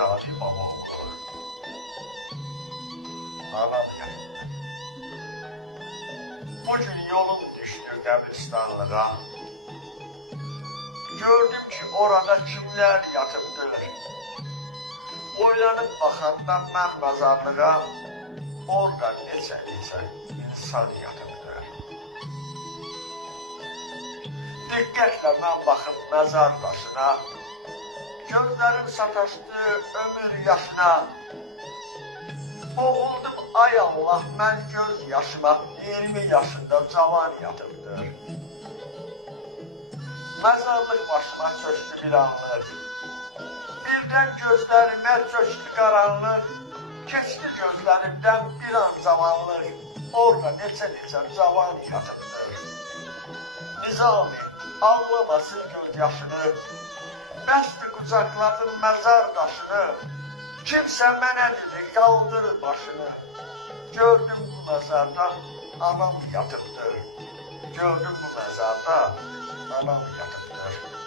Nizami Babaoğlu. Anam ya. Bugün yolum düştü qəbristanlığa. Gördüm ki orada kimler yatıbdır. Oyanıp baxandan mən məzarlığa, orada neçə insan yatıbdır. Diqqətlə mən baxım məzar daşına, gözlərim sataşdı ömür yaşına. Boğuldum ay Allah mən göz yaşıma, 20 yaşında cavan yatıbdır. Məzarlıq başıma çöktü bir anlıq, birdən gözlərimə çöktü qaranlıq, keçdi gözlərimdən bir an cavanlıq, orada neçə cavan yatıbdır. Nizami, ağlamasın göz yaşını, bəsdi qucaqladın məzar daşını, kimsə mənə dedi qaldır başını. Gördüm bu məzarda anam yatıbdır, gördüm bu məzarda anam yatıbdır.